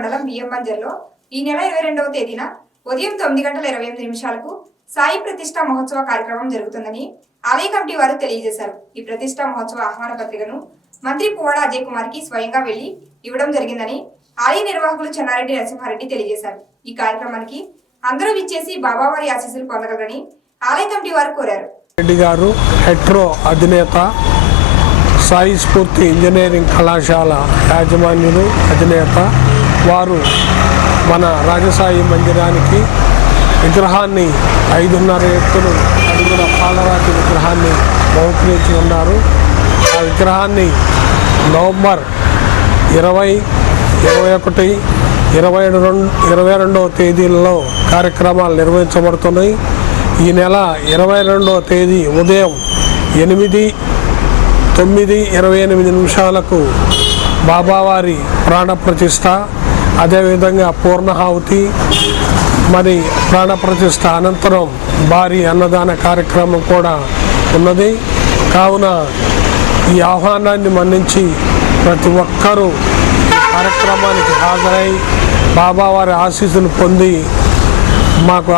మండలం బియ్యంబంజర్లో ఈ నెల 22వ తేదీన ఉదయం 9:28 సాయి ప్రతిష్ట మహోత్సవ కార్యక్రమం జరుగుతుందని ఆలయ కమిటీ వారు తెలియజేశారు. ఈ ప్రతిష్ట మహోత్సవ ఆహ్వాన పత్రికను మంత్రి పువ్వాడ అజయ్ కుమార్ కి స్వయంగా వెళ్లి ఇవ్వడం జరిగిందని ఆలయ నిర్వాహకులు చెన్నారెడ్డి నరసింహారెడ్డి తెలియజేశారు. ఈ కార్యక్రమానికి అందరూ విచ్చేసి బాబావారి ఆశీస్సులు పొందగలరని ఆలయ కమిటీ వారు కోరారు. రెడ్డి గారు హెట్రో అధినేత, సాయి స్ఫూర్తి ఇంజనీరింగ్ కళాశాల యాజమాన్యులు అధినేత వారు మన రాజసాయి మందిరానికి విగ్రహాన్ని 5.5 అడుగుల పాలరాతి విగ్రహాన్ని బహుకరించి ఉన్నారు. ఆ విగ్రహాన్ని నవంబర్ 20, 21, 22వ తేదీలలో కార్యక్రమాలు నిర్వహించబడుతున్నాయి. ఈ నెల 22వ తేదీ ఉదయం 9:28 బాబావారి ప్రాణప్రతిష్ఠ, అదేవిధంగా పూర్ణాహుతి, మరి ప్రాణప్రతిష్ఠ అనంతరం భారీ అన్నదాన కార్యక్రమం కూడా ఉన్నది. కావున ఈ ఆహ్వానాన్ని మన్నించి ప్రతి ఒక్కరూ కార్యక్రమానికి హాజరై బాబావారి ఆశీస్సులు పొంది మాకు